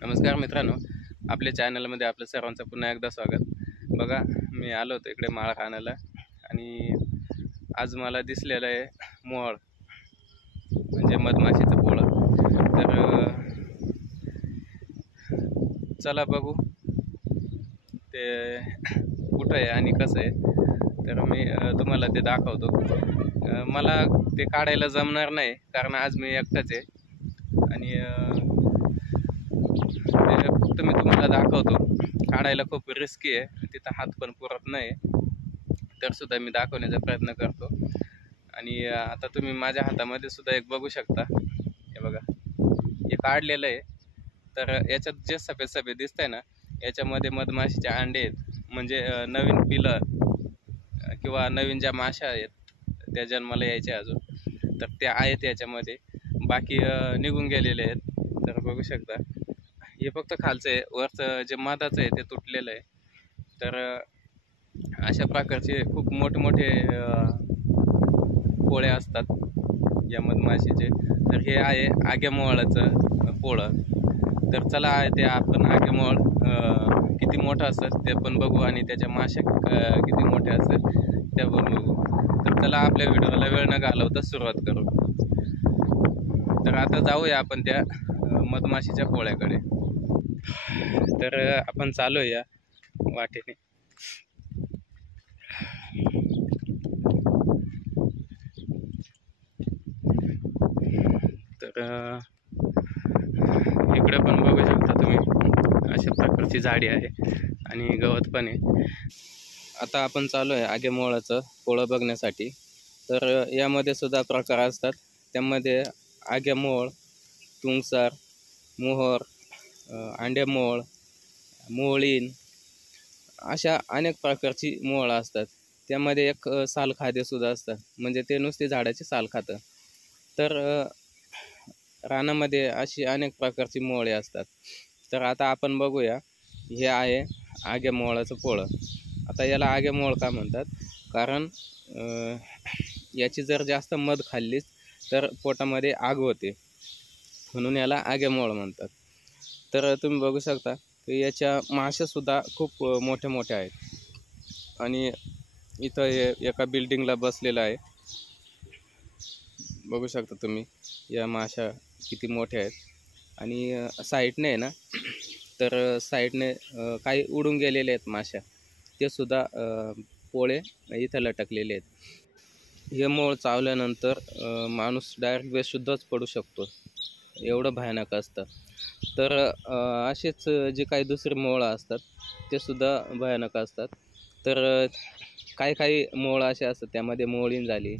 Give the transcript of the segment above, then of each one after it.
नमस्कार मित्रांनो, आपल्या चॅनलमध्ये आपल्या सर्वांचं पुन्हा एकदा स्वागत. बघा, मी आलो होतो इकडे माळा खाण्याला आणि आज मला दिसलेलं आहे मोहोळ, म्हणजे मधमाशीचं पोळं. तर चला बघू ते कुठं आहे आणि कसं आहे. तर मी तुम्हाला ते दाखवतो. मला ते काढायला जमणार नाही कारण आज मी एकटाच आहे आणि ते फक्त मी तुम्हाला दाखवतो. काढायला खूप रिस्की आहे, तिथं हात पण पुरत नाही, तर सुद्धा मी दाखवण्याचा प्रयत्न करतो. आणि आता तुम्ही माझ्या हातामध्ये सुद्धा एक बघू शकता. हे बघा, हे काढलेलं आहे. तर याच्यात जे सफेद सफेद दिसतंय ना, याच्यामध्ये मधमाशीचे अंडे आहेत, म्हणजे नवीन पिलं किंवा नवीन ज्या माशा आहेत त्या जन्माला यायच्या अजून, तर त्या आहेत याच्यामध्ये. बाकी निघून गेलेले आहेत. तर बघू शकता, हे फक्त खालचं आहे, वरचं जे मधाचं आहे ते तुटलेलं आहे. तर अशा प्रकारचे खूप मोठमोठे पोळे असतात या मधमाशीचे. तर हे आहे आग्यामोहोळाचं पोळं. तर चला ते आपण आग्यामोहोळ किती मोठं असतं ते पण बघू आणि त्याच्या माशा किती मोठ्या असतात त्या पण बघू. तर चला आपल्या व्हिडिओला वेळ न घालवता सुरुवात करू. तर आता जाऊया आपण त्या मधमाशीच्या पोळ्याकडे. तर आपण चालू या वाटेने. तर इकडे पण बघू शकता तुम्ही, अशा प्रकारची झाडी आहे आणि गवत पण आहे. आता आपण चालू आहे आग्यामोहोळाचं पोळं बघण्यासाठी. तर यामध्ये सुद्धा प्रकार असतात. त्यामध्ये आग्यामोहोळ, तुंगसार, मोहोर, अंड्यामोहोळ, मोहोळीण अशा अनेक प्रकारची मोहोळं असतात. त्यामध्ये एक साल खाद्यसुद्धा असतात, म्हणजे ते नुसते झाडाची साल खातं. तर रानामध्ये अशी अनेक प्रकारची मोहोळे असतात. तर आता आपण बघूया, हे आहे आग्यामोहोळाचं पोळं. आता याला आग्यामोहोळ का म्हणतात? कारण याची जर जास्त मध खाल्लीच तर पोटामध्ये आग होते, म्हणून याला आग्यामोहोळ म्हणतात. तर तुम्ही बघू शकता की याच्या माशासुद्धा खूप मोठ्या मोठ्या आहेत. आणि इथं हे एका बिल्डिंगला बसलेलं आहे. बघू शकता तुम्ही या माशा किती मोठ्या आहेत. आणि साईडने आहे ना, तर साईडने काही उडून गेलेले आहेत माशा, ते सुद्धा पोळे इथं लटकलेले आहेत. हे मोहोळ चावल्यानंतर माणूस डायरेक्ट बेशुद्धच पडू शकतो, एवढं भयानक असतं. तर असेच जे काही दुसरे मोहोळं असतात ते सुद्धा भयानक असतात. तर काही मोहोळं असे असतात, त्यामध्ये मोहोळीण झाली,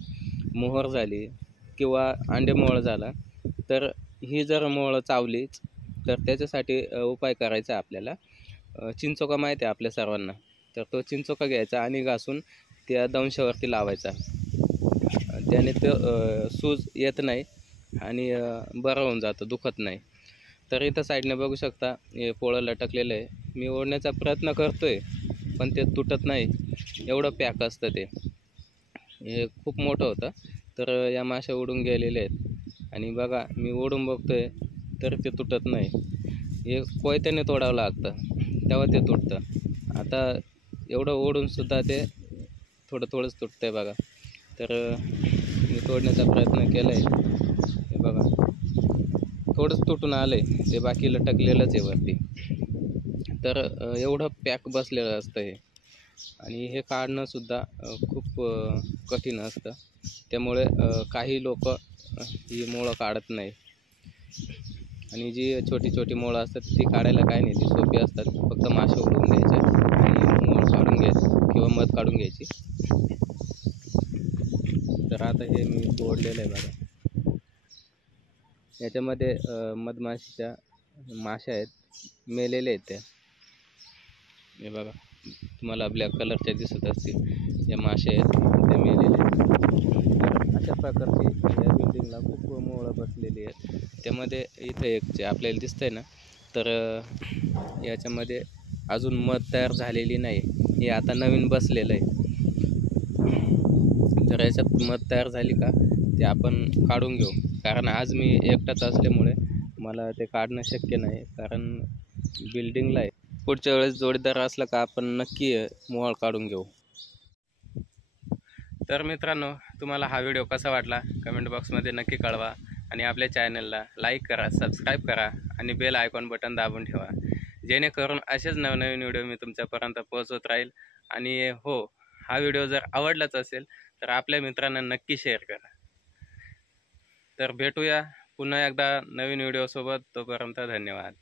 मोहोर झाली किंवा अंडेमोहोळ झाला. तर ही जर मोहोळं चावलीच तर त्याच्यासाठी उपाय करायचा आपल्याला. चिंचोका माहीत आहे आपल्या सर्वांना. तर तो चिंचोका घ्यायचा आणि घासून त्या दंशावरती लावायचा. त्याने तो सूज येत नाही आणि बरं होऊन जातं, दुखत नाही. तर इथं साईडने बघू शकता हे पोळं लटकलेलं आहे. मी ओढण्याचा प्रयत्न करतो आहे पण ते तुटत नाही, एवढं पॅक असतं ते. हे खूप मोठं होतं. तर या माशा उडून गेलेल्या आहेत आणि बघा मी ओढून बघतो आहे तर ते तुटत नाही. हे कोयत्याने तोडावं लागतं तेव्हा ते तुटतं. आता एवढं ओढूनसुद्धा ते थोडंच तुटतं आहे बघा. तर मी तोडण्याचा प्रयत्न केला आहे. हे बघा, थोडंच तुटून आलं आहे, ते बाकी लटकलेलंच आहे वरती. तर एवढं पॅक बसलेलं असतं हे. आणि हे काढणंसुद्धा खूप कठीण असतं. त्यामुळे काही लोक ही मोहोळं काढत नाही. आणि जी छोटी छोटी मोहोळं असतात ती काढायला काय नाही, ती सोपी असतात. फक्त मासे उडवून घ्यायचे आणि मोहोळ काढून घ्यायचं किंवा मध काढून घ्यायची. तर आता हे मी तोडलेलं आहे बघा. याच्यामध्ये मधमाशीच्या माशा आहेत, मेलेले आहेत त्या. हे बघा, तुम्हाला ब्लॅक कलरच्या दिसत असतील, या माशा आहेत ते मेलेले आहेत. अशा प्रकारची या बिल्डिंगला खूप मोहोळं बसलेली आहेत. त्यामध्ये इथं एक जे आपल्याला दिसतंय ना, तर याच्यामध्ये अजून मध तयार झालेली नाही, हे आता नवीन बसलेलं आहे. तर याच्यात मध तयार झाली का ते आपण काढून घेऊ, कारण आज मी एकटाच असल्यामुळे मला ते काढणं शक्य नाही, कारण बिल्डिंगला आहे. पुढच्या वेळेस जोडीदार असला का आपण नक्की मोहोळ काढून घेऊ. तर मित्रांनो, तुम्हाला हा व्हिडिओ कसा वाटला कमेंट बॉक्समध्ये नक्की कळवा आणि आपल्या चॅनलला लाईक करा, सबस्क्राईब करा आणि बेल आयकॉन बटन दाबून ठेवा, जेणेकरून असेच नवनवीन व्हिडिओ मी तुमच्यापर्यंत पोहोचवत राहील. आणि हो, हा व्हिडिओ जर आवडलाच असेल तर आपल्या मित्रांना नक्की शेअर करा. तर भेटूया पुन्हा एकदा नवीन व्हिडिओसोबत. तोपर्यंत धन्यवाद.